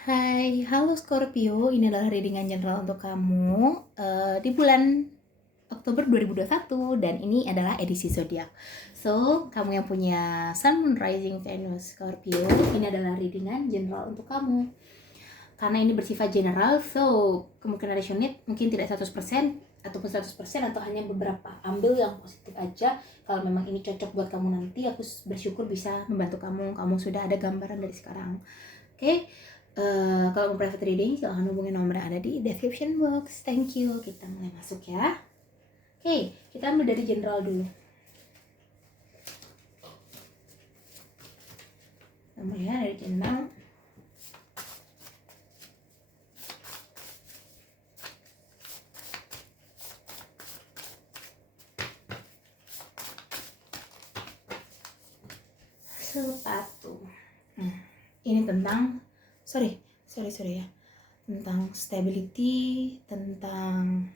Hai, halo Scorpio, ini adalah readingan general untuk kamu di bulan Oktober 2021 dan ini adalah edisi zodiak. So, kamu yang punya Sun, Moon, Rising, Venus, Scorpio, ini adalah readingan general untuk kamu. Karena ini bersifat general, so kemungkinan resonate mungkin tidak 100% ataupun 100% atau hanya beberapa. Ambil yang positif aja. Kalau memang ini cocok buat kamu nanti, aku bersyukur bisa membantu kamu. Kamu sudah ada gambaran dari sekarang. Oke. Kalau mau private reading silahkan hubungi nomor yang ada di description box. Thank you. Kita mulai masuk ya. Oke, kita ambil dari general dulu. Ambil ya dari general. Sepatu. Ini tentang sorry ya, tentang stability, tentang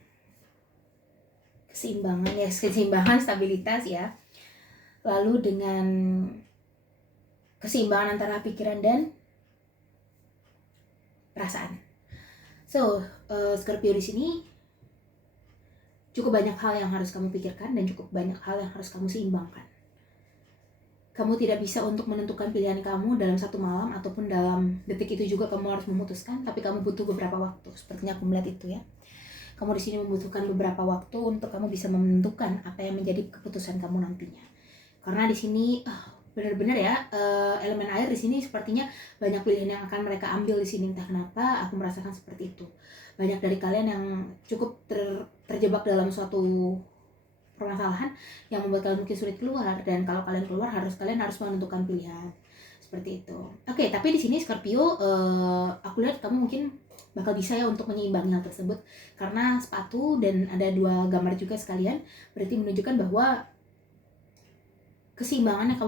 keseimbangan, stabilitas ya. Lalu dengan keseimbangan antara pikiran dan perasaan. So, Scorpio di sini cukup banyak hal yang harus kamu pikirkan dan cukup banyak hal yang harus kamu seimbangkan. Kamu tidak bisa untuk menentukan pilihan kamu dalam satu malam ataupun dalam detik itu juga kamu harus memutuskan, tapi kamu butuh beberapa waktu. Sepertinya aku melihat itu ya. Kamu di sini membutuhkan beberapa waktu untuk kamu bisa menentukan apa yang menjadi keputusan kamu nantinya. Karena di sini benar-benar ya, elemen air di sini sepertinya banyak pilihan yang akan mereka ambil di sini. Entah kenapa aku merasakan seperti itu. Banyak dari kalian yang cukup terjebak dalam suatu permasalahan yang membuat kalian mungkin sulit keluar, dan kalau kalian keluar kalian harus menentukan pilihan seperti itu. Oke, tapi di sini Scorpio, aku lihat kamu mungkin bakal bisa ya untuk menyeimbangi hal tersebut, karena sepatu dan ada dua gambar juga sekalian, berarti menunjukkan bahwa keseimbangan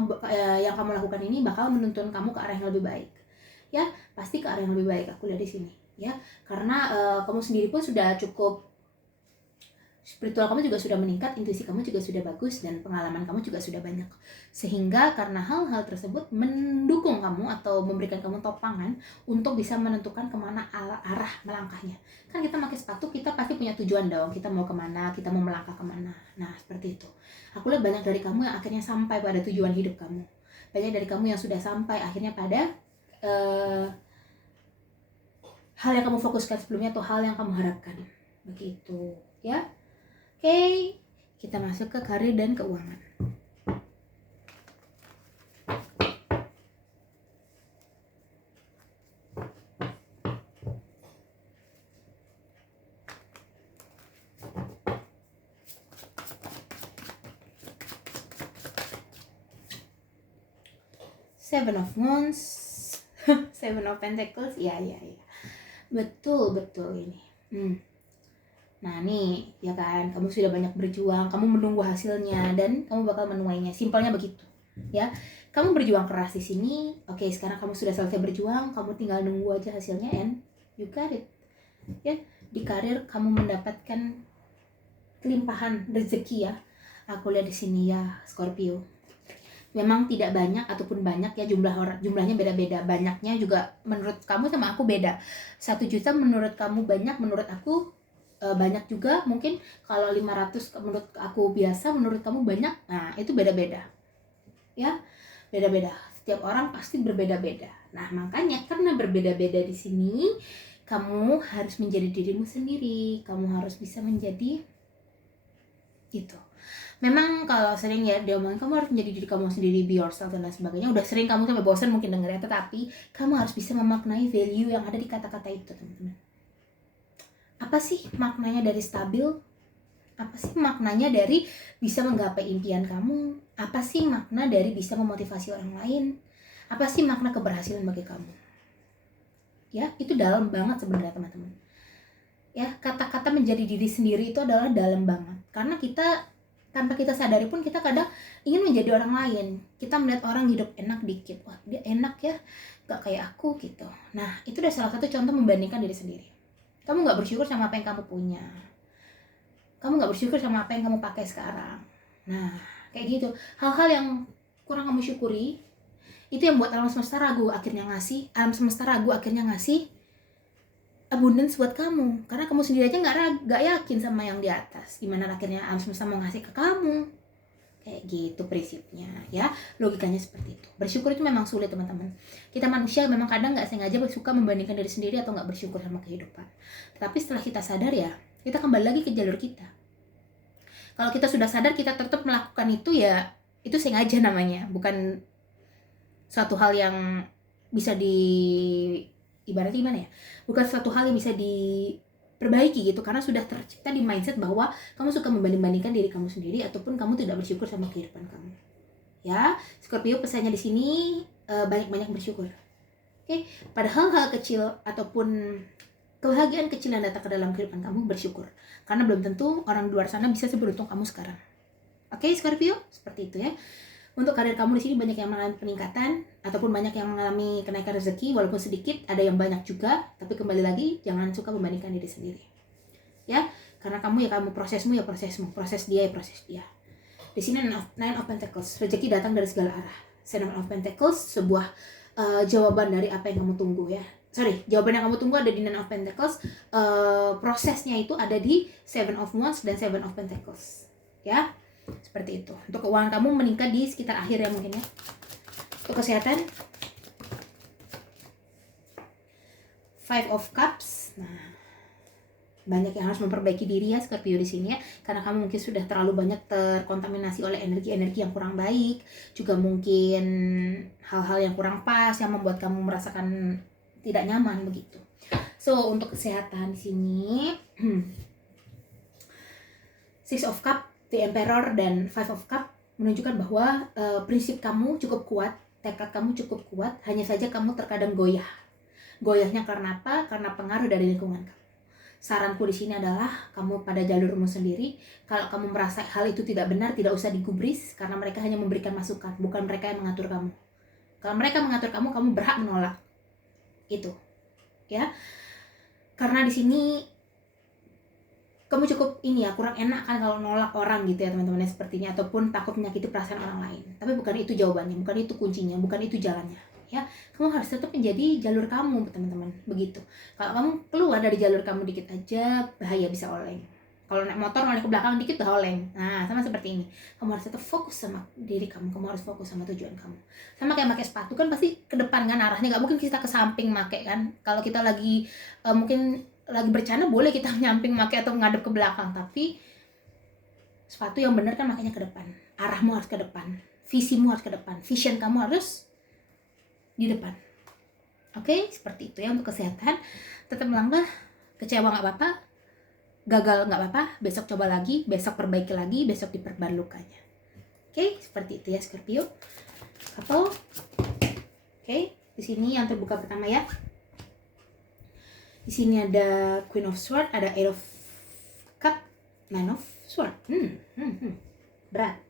yang kamu lakukan ini bakal menuntun kamu ke arah yang lebih baik. Ya, pasti ke arah yang lebih baik aku lihat di sini. Ya, karena kamu sendiri pun sudah cukup, spiritual kamu juga sudah meningkat, intuisi kamu juga sudah bagus, dan pengalaman kamu juga sudah banyak. Sehingga karena hal-hal tersebut mendukung kamu atau memberikan kamu topangan untuk bisa menentukan kemana arah melangkahnya. Kan kita pakai sepatu, kita pasti punya tujuan dong, kita mau kemana, kita mau melangkah kemana. Nah, seperti itu. Aku lihat banyak dari kamu yang akhirnya sampai pada tujuan hidup kamu. Banyak dari kamu yang sudah sampai akhirnya pada hal yang kamu fokuskan sebelumnya atau hal yang kamu harapkan. Begitu, ya. Oke, kita masuk ke karir dan keuangan. Seven of Wands, Seven of Pentacles, ya. Betul ini. Nah nih, ya kan, kamu sudah banyak berjuang, kamu menunggu hasilnya, dan kamu bakal menuainya. Simpelnya begitu, ya. Kamu berjuang keras di sini. Oke, sekarang kamu sudah selesai berjuang, kamu tinggal nunggu aja hasilnya, and you got it. Ya, di karir kamu mendapatkan kelimpahan rezeki ya. Aku lihat di sini ya, Scorpio. Memang tidak banyak ataupun banyak ya, jumlahnya beda-beda. Banyaknya juga menurut kamu sama aku beda. 1 juta menurut kamu banyak, menurut aku banyak juga. Mungkin kalau 500 menurut aku biasa, menurut kamu banyak. Nah, itu beda-beda. Ya, beda-beda. Setiap orang pasti berbeda-beda. Nah, makanya karena berbeda-beda di sini, kamu harus menjadi dirimu sendiri. Kamu harus bisa menjadi itu. Memang kalau sering ya dia ngomongin kamu harus menjadi diri kamu sendiri, be yourself dan lain sebagainya. Udah sering kamu sampai bosan mungkin dengernya, tetapi kamu harus bisa memaknai value yang ada di kata-kata itu, teman-teman. Apa sih maknanya dari stabil? Apa sih maknanya dari bisa menggapai impian kamu? Apa sih makna dari bisa memotivasi orang lain? Apa sih makna keberhasilan bagi kamu? Ya, itu dalam banget sebenarnya, teman-teman. Ya, kata-kata menjadi diri sendiri itu adalah dalam banget. Karena kita tanpa kita sadari pun kita kadang ingin menjadi orang lain. Kita melihat orang hidup enak dikit, wah dia enak ya, gak kayak aku gitu. Nah, itu udah salah satu contoh membandingkan diri sendiri. Kamu gak bersyukur sama apa yang kamu punya. Kamu gak bersyukur sama apa yang kamu pakai sekarang. Nah, kayak gitu. Hal-hal yang kurang kamu syukuri, Itu yang buat alam semesta ragu akhirnya ngasih abundance buat kamu, karena kamu sendiri aja nggak yakin sama yang di atas. Gimana akhirnya alam semesta mau ngasih ke kamu? Kayak gitu prinsipnya ya, logikanya seperti itu. Bersyukur itu memang sulit teman-teman. Kita manusia memang kadang nggak sengaja suka membandingkan diri sendiri atau nggak bersyukur sama kehidupan. Tetapi setelah kita sadar ya, kita kembali lagi ke jalur kita. Kalau kita sudah sadar kita tetap melakukan itu ya, itu sengaja namanya, bukan suatu hal yang bisa ibaratnya gimana ya, bukan suatu hal yang bisa diperbaiki gitu, karena sudah tercipta di mindset bahwa kamu suka membanding-bandingkan diri kamu sendiri ataupun kamu tidak bersyukur sama kehidupan kamu. Ya, Scorpio pesannya di sini banyak-banyak bersyukur. Oke, pada hal-hal kecil ataupun kebahagiaan kecil yang datang ke dalam kehidupan kamu, bersyukur. Karena belum tentu orang di luar sana bisa seberuntung kamu sekarang. Oke, Scorpio, seperti itu ya. Untuk karir kamu di sini banyak yang mengalami peningkatan ataupun banyak yang mengalami kenaikan rezeki, walaupun sedikit, ada yang banyak juga, tapi kembali lagi jangan suka membandingkan diri sendiri. Ya, karena kamu ya kamu, prosesmu ya prosesmu, proses dia ya proses dia. Di sini Nine of Pentacles, rezeki datang dari segala arah. Seven of Pentacles, sebuah jawaban dari apa yang kamu tunggu ya. Jawaban yang kamu tunggu ada di Nine of Pentacles, prosesnya itu ada di Seven of Wands dan Seven of Pentacles. Ya. Seperti itu. Untuk keuangan kamu meningkat di sekitar akhir ya mungkin ya. Untuk kesehatan, Five of Cups. Nah, banyak yang harus memperbaiki diri ya Scorpio di sini ya, karena kamu mungkin sudah terlalu banyak terkontaminasi oleh energi-energi yang kurang baik, juga mungkin hal-hal yang kurang pas yang membuat kamu merasakan tidak nyaman begitu. So, untuk kesehatan di sini Six of Cups, The Emperor dan Five of Cups menunjukkan bahwa prinsip kamu cukup kuat, tekad kamu cukup kuat, hanya saja kamu terkadang goyah. Goyahnya karena apa? Karena pengaruh dari lingkungan kamu. Saranku di sini adalah kamu pada jalurmu sendiri. Kalau kamu merasa hal itu tidak benar, tidak usah digubris, karena mereka hanya memberikan masukan, bukan mereka yang mengatur kamu. Kalau mereka mengatur kamu, kamu berhak menolak. Itu. Ya. Karena di sini kamu cukup kurang enak kan kalau nolak orang gitu ya teman-teman sepertinya, ataupun takut menyakiti perasaan orang lain. Tapi bukan itu jawabannya, bukan itu kuncinya, bukan itu jalannya ya. Kamu harus tetap menjadi jalur kamu teman-teman, begitu. Kalau kamu keluar dari jalur kamu dikit aja, bahaya, bisa oleng. Kalau naik motor noleh ke belakang dikit udah oleng. Nah, sama seperti ini. Kamu harus tetap fokus sama diri kamu, kamu harus fokus sama tujuan kamu. Sama kayak pakai sepatu kan pasti ke depan kan arahnya, nggak mungkin kita ke samping pakai kan. Kalau kita lagi mungkin lagi bercanda boleh kita nyamping pakai atau ngadep ke belakang, tapi sepatu yang benar kan makanya ke depan. Arahmu harus ke depan, visimu harus ke depan, vision kamu harus di depan. Oke, seperti itu ya untuk kesehatan. Tetap melangkah, kecewa nggak apa-apa, gagal nggak apa-apa, besok coba lagi, besok perbaiki lagi, besok diperbarui lukanya. Oke, seperti itu ya Scorpio. Couple. Oke, di sini yang terbuka pertama ya. Di sini ada Queen of Swords, ada Eight of Cup, Nine of Swords. Berat.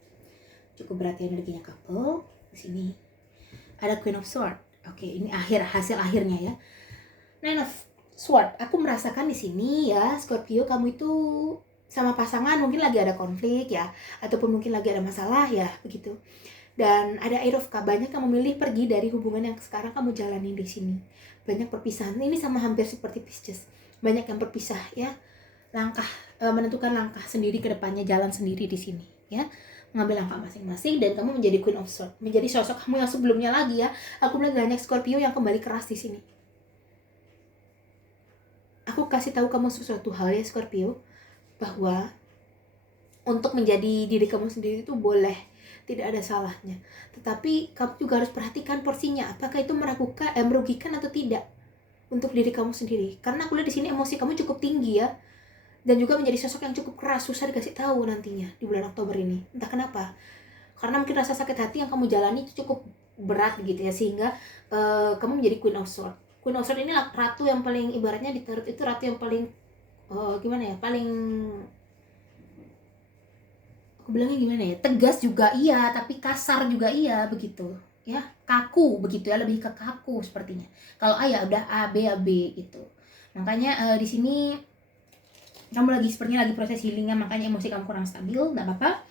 Cukup berat ya energinya couple. Di sini ada Queen of Swords. Oke, ini hasil akhirnya ya. Nine of Swords. Aku merasakan di sini ya, Scorpio, kamu itu sama pasangan mungkin lagi ada konflik ya, ataupun mungkin lagi ada masalah ya, begitu. Dan ada Eight of Cup, banyak yang memilih pergi dari hubungan yang sekarang kamu jalani di sini. Banyak perpisahan, ini sama hampir seperti Pisces. Banyak yang berpisah ya, menentukan langkah sendiri ke depannya, jalan sendiri di sini ya, mengambil langkah masing-masing. Dan kamu menjadi Queen of Swords, menjadi sosok kamu yang sebelumnya lagi ya. Aku melihat banyak Scorpio yang kembali keras di sini. Aku kasih tahu kamu sesuatu hal ya Scorpio, bahwa untuk menjadi diri kamu sendiri itu boleh, tidak ada salahnya. Tetapi kamu juga harus perhatikan porsinya, apakah itu merugikan atau tidak untuk diri kamu sendiri. Karena aku lihat di sini emosi kamu cukup tinggi ya, dan juga menjadi sosok yang cukup keras, susah dikasih tahu nantinya di bulan Oktober ini. Entah kenapa. Karena mungkin rasa sakit hati yang kamu jalani itu cukup berat gitu ya, sehingga kamu menjadi Queen of Swords. Queen of Swords ini ratu yang paling, ibaratnya di tarot itu ratu yang paling paling, aku bilangnya gimana ya, tegas juga iya, tapi kasar juga iya, begitu ya, kaku begitu ya, lebih ke kaku sepertinya. Kalau A ya udah A, B ya B gitu. Makanya di sini kamu sepertinya lagi proses healingnya, makanya emosi kamu kurang stabil. Nggak apa-apa,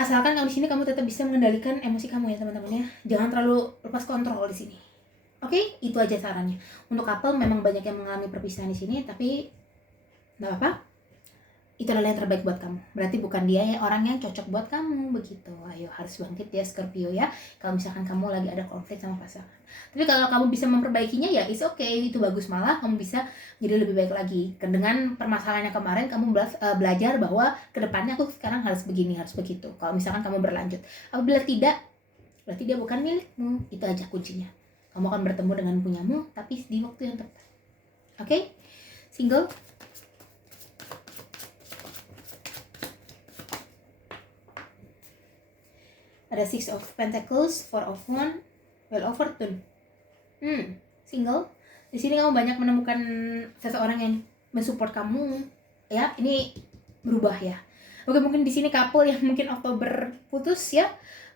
Asalkan kamu di sini kamu tetap bisa mengendalikan emosi kamu ya teman-teman ya. Jangan terlalu lepas kontrol di sini. Oke, itu aja sarannya. Untuk couple memang banyak yang mengalami perpisahan di sini, tapi nggak apa-apa. Itu adalah yang terbaik buat kamu. Berarti bukan dia ya orang yang cocok buat kamu begitu. Ayo harus bangkit ya Scorpio ya. Kalau misalkan kamu lagi ada konflik sama pasangan. Tapi kalau kamu bisa memperbaikinya ya it's okay, itu bagus, malah kamu bisa jadi lebih baik lagi. Dengan permasalahannya kemarin kamu belajar bahwa kedepannya aku sekarang harus begini, harus begitu. Kalau misalkan kamu berlanjut. Apabila tidak, berarti dia bukan milikmu. Itu aja kuncinya. Kamu akan bertemu dengan punyamu tapi di waktu yang tepat. Oke? Single? Ada Six of Pentacles, Four of Wands, Wheel of Fortune. Single. Di sini kamu banyak menemukan seseorang yang mensupport kamu. Ya, ini berubah ya. Oke, mungkin di sini couple yang mungkin Oktober putus ya,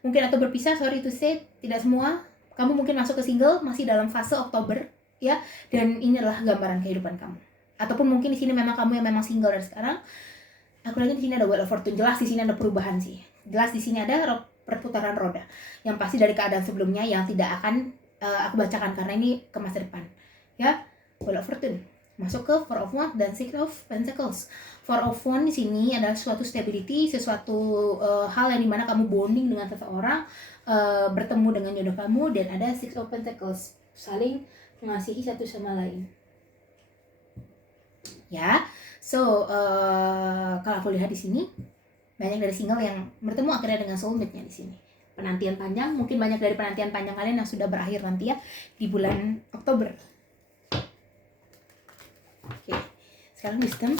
mungkin atau berpisah, sorry to say, tidak semua. Kamu mungkin masuk ke single masih dalam fase Oktober ya, dan ini adalah gambaran kehidupan kamu. Ataupun mungkin di sini memang kamu yang memang single dari sekarang. Aku lihat di sini ada Wheel of Fortune, jelas di sini ada perubahan sih. Jelas di sini ada perputaran roda yang pasti dari keadaan sebelumnya yang tidak akan aku bacakan karena ini ke masa depan ya. Wheel of Fortune masuk ke Four of Wands dan Six of Pentacles. Four of Wands di sini adalah suatu stability, sesuatu hal yang dimana kamu bonding dengan seseorang, bertemu dengan jodoh kamu. Dan ada Six of Pentacles, saling mengasihi satu sama lain ya. So kalau aku lihat di sini banyak dari single yang bertemu akhirnya dengan soulmate-nya di sini. Penantian panjang, mungkin banyak dari penantian panjang kalian yang sudah berakhir nanti ya di bulan Oktober. Oke, sekarang wisdom.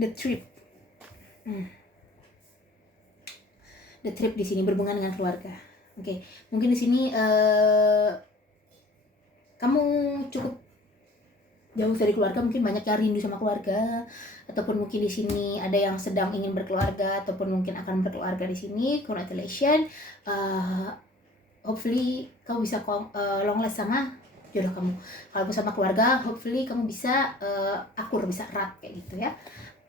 The Trip. The Trip di sini berhubungan dengan keluarga. Oke, mungkin di sini kamu cukup jauh dari keluarga, mungkin banyak yang rindu sama keluarga, ataupun mungkin di sini ada yang sedang ingin berkeluarga, ataupun mungkin akan berkeluarga di sini. Congratulations, hopefully kamu bisa long last sama jodoh kamu. Kalau bersama keluarga, hopefully kamu bisa akur, bisa erat kayak gitu ya.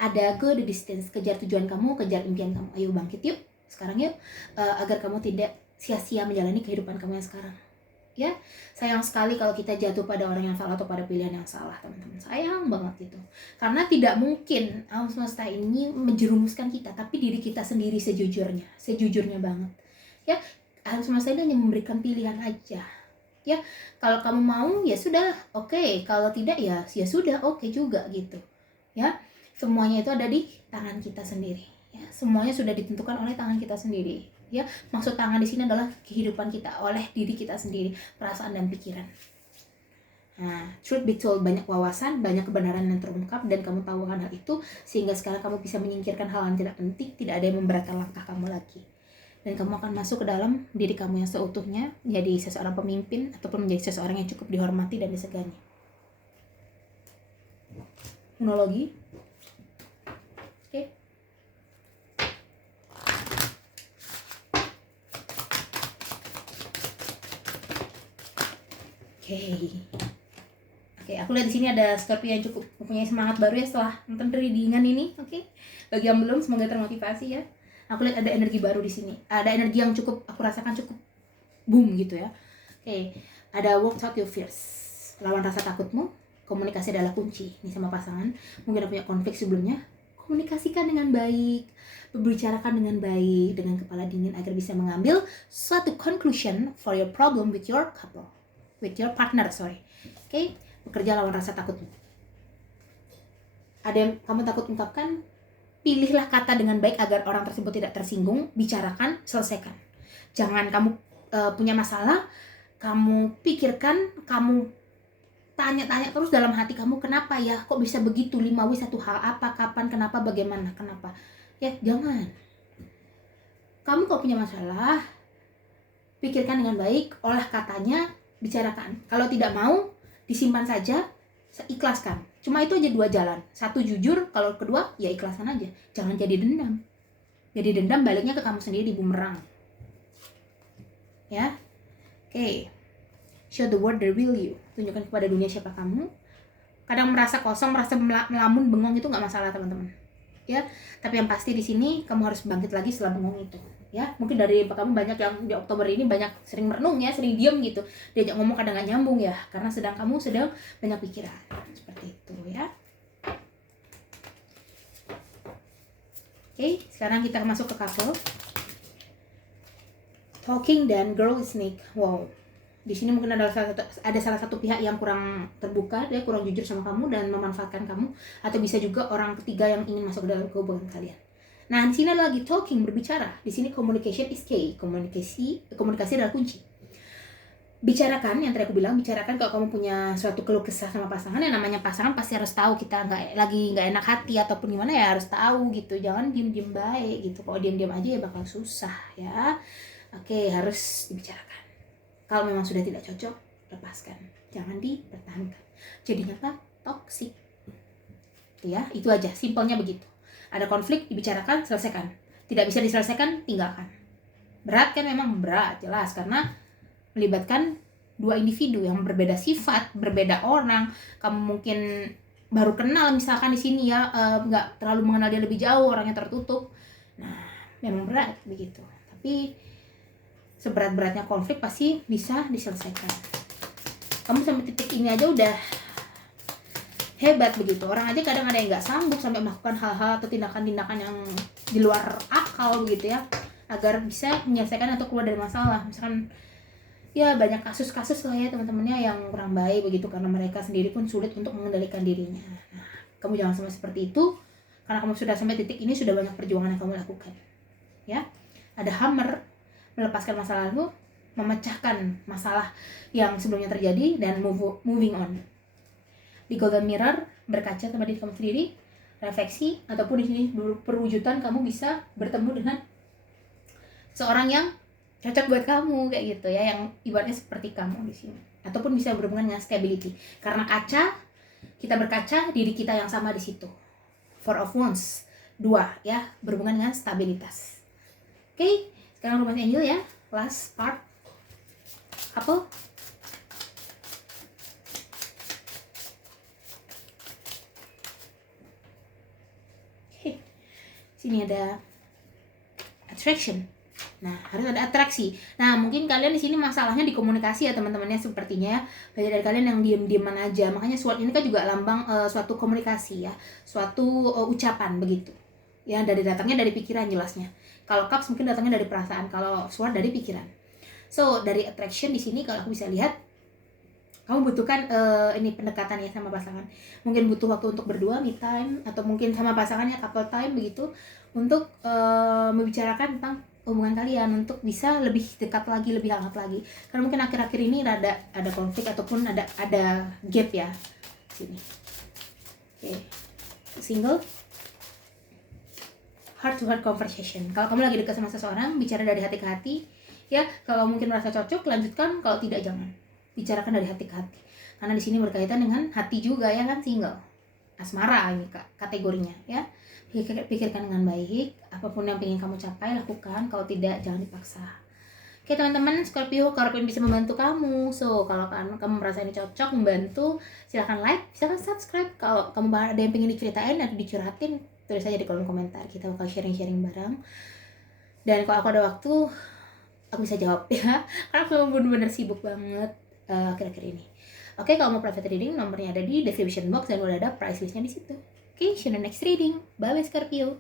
Ada go the distance, kejar tujuan kamu, kejar impian kamu. Ayo bangkit yuk, sekarang yuk, agar kamu tidak sia-sia menjalani kehidupan kamu yang sekarang. Ya, sayang sekali kalau kita jatuh pada orang yang salah atau pada pilihan yang salah, teman-teman. Sayang banget gitu. Karena tidak mungkin alam semesta ini menjerumuskan kita, tapi diri kita sendiri sejujurnya banget. Ya, alam semesta ini hanya memberikan pilihan aja. Ya, kalau kamu mau ya sudah, oke. Kalau tidak ya sudah, oke juga gitu. Ya, semuanya itu ada di tangan kita sendiri. Ya, semuanya sudah ditentukan oleh tangan kita sendiri. Ya, maksud tangan di sini adalah kehidupan kita oleh diri kita sendiri, perasaan dan pikiran. Nah, truth be told, banyak wawasan, banyak kebenaran yang terungkap, dan kamu tahu hal itu sehingga sekarang kamu bisa menyingkirkan hal yang tidak penting, tidak ada yang memberatkan langkah kamu lagi. Dan kamu akan masuk ke dalam diri kamu yang seutuhnya, menjadi seseorang pemimpin ataupun menjadi seseorang yang cukup dihormati dan disegani. Monologi. Oke, aku lihat di sini ada Scorpio yang cukup mempunyai semangat baru ya setelah nonton readingan ini. Oke. Bagi yang belum, semoga termotivasi ya. Aku lihat ada energi baru di sini. Ada energi yang cukup aku rasakan cukup boom gitu ya. Oke. Ada walk out your fears. Lawan rasa takutmu. Komunikasi adalah kunci. Ini sama pasangan. Mungkin ada punya konflik sebelumnya. Komunikasikan dengan baik. Berbicarakan dengan baik, dengan kepala dingin agar bisa mengambil suatu conclusion for your problem with your couple. With your partner, Oke, bekerja lawan rasa takutmu. Ada yang kamu takut ungkapkan, pilihlah kata dengan baik agar orang tersebut tidak tersinggung. Bicarakan, selesaikan. Jangan kamu punya masalah, kamu pikirkan, kamu tanya-tanya terus dalam hati kamu, kenapa ya, kok bisa begitu, 5W 1 hal, apa, kapan, kenapa, bagaimana, kenapa. Ya, jangan. Kamu kalau punya masalah, pikirkan dengan baik, olah katanya, bicarakan. Kalau tidak mau, disimpan saja, ikhlaskan. Cuma itu aja 2 jalan. 1 jujur, kalau kedua ya ikhlaskan aja. Jangan jadi dendam. Jadi dendam baliknya ke kamu sendiri di bumerang. Ya. Oke. Show the world the real you. tunjukkan kepada dunia siapa kamu. Kadang merasa kosong, merasa melamun, bengong itu nggak masalah teman-teman. Ya, tapi yang pasti di sini kamu harus bangkit lagi setelah bengong itu. Ya, mungkin dari kamu banyak yang di Oktober ini banyak sering merenung ya, sering diam gitu. Diajak ngomong kadang nggak nyambung ya, karena kamu sedang banyak pikiran. Seperti itu ya. Oke, sekarang kita masuk ke couple. Talking dan girl snake. Wow. Di sini mungkin ada salah satu pihak yang kurang terbuka, dia kurang jujur sama kamu dan memanfaatkan kamu, atau bisa juga orang ketiga yang ingin masuk ke dalam hubungan kalian. Nah, di sini ada lagi talking, berbicara. Di sini communication is key. Komunikasi adalah kunci. Bicarakan, yang tadi aku bilang, bicarakan kalau kamu punya suatu keluh kesah sama pasangan. Yang namanya pasangan pasti harus tahu kita nggak enak hati ataupun gimana ya, harus tahu gitu. Jangan diem baik gitu. Kalau diem aja ya bakal susah ya. Oke, harus dibicarakan. Kalau memang sudah tidak cocok, lepaskan. Jangan dipertahankan. Jadinya apa? Toksik. Ya, itu aja. Simpelnya begitu. Ada konflik, dibicarakan, selesaikan. Tidak bisa diselesaikan, tinggalkan. Berat kan, memang berat, jelas. Karena melibatkan dua individu yang berbeda sifat, berbeda orang. Kamu mungkin baru kenal misalkan di sini ya, nggak terlalu mengenal dia lebih jauh, orangnya tertutup. Nah, memang berat begitu. Tapi seberat-beratnya konflik pasti bisa diselesaikan. Kamu sampai titik ini aja udah hebat begitu. Orang aja kadang ada yang nggak sanggup sampai melakukan hal-hal atau tindakan-tindakan yang di luar akal gitu ya, agar bisa menyelesaikan atau keluar dari masalah. Misalkan ya banyak kasus-kasus lah ya teman-temannya yang kurang baik begitu, karena mereka sendiri pun sulit untuk mengendalikan dirinya. Nah, kamu jangan sampai seperti itu, karena kamu sudah sampai titik ini, sudah banyak perjuangan yang kamu lakukan. Ya, ada hammer, melepaskan masa lalu, memecahkan masalah yang sebelumnya terjadi, dan moving on. Di golden mirror, berkaca sama diri kamu sendiri, refleksi, ataupun di sini perwujudan kamu bisa bertemu dengan seorang yang cocok buat kamu kayak gitu ya, yang ibaratnya seperti kamu di sini, ataupun bisa berhubungan dengan stability. Karena kaca, kita berkaca diri kita yang sama di situ. Four of Wands, 2 ya, berhubungan dengan stabilitas. Oke. Sekarang Romance Angel ya, last part, couple. Sini ada attraction. Nah, harus ada atraksi. Nah, mungkin kalian di sini masalahnya di komunikasi ya teman-temannya, sepertinya ya. Banyak dari kalian yang diem-dieman aja. Makanya sword ini kan juga lambang suatu komunikasi ya, suatu ucapan begitu. Ya, datangnya dari pikiran jelasnya. Kalau cups mungkin datangnya dari perasaan, kalau sword dari pikiran. So, dari attraction di sini kalau aku bisa lihat, kamu butuhkan ini pendekatan ya sama pasangan. Mungkin butuh waktu untuk berdua, me time, atau mungkin sama pasangannya couple time begitu, untuk membicarakan tentang hubungan kalian, untuk bisa lebih dekat lagi, lebih hangat lagi. Karena mungkin akhir-akhir ini ada konflik ataupun ada gap ya sini. Oke. Single, heart to heart conversation. Kalau kamu lagi dekat sama seseorang, bicara dari hati ke hati ya. Kalau mungkin merasa cocok, lanjutkan. Kalau tidak, jangan. Bicarakan dari hati ke hati, karena di sini berkaitan dengan hati juga ya kan. Single, asmara ini kategorinya ya. Pikirkan dengan baik, apapun yang ingin kamu capai, lakukan. Kalau tidak, jangan dipaksa. Oke teman-teman Scorpio, kalau pengen bisa membantu kamu, so kalau kamu merasa ini cocok, membantu, silahkan like, silahkan subscribe. Kalau kamu ada yang pengen diceritain atau dicurhatin, tulis aja di kolom komentar, kita bakal sharing-sharing bareng. Dan kalau aku ada waktu, aku bisa jawab ya, karena aku bener-bener sibuk banget akhir-akhir ini. Oke, kalau mau private reading, nomornya ada di description box dan udah ada price listnya di situ. Oke, see you in the next reading. Bye bye Scorpio.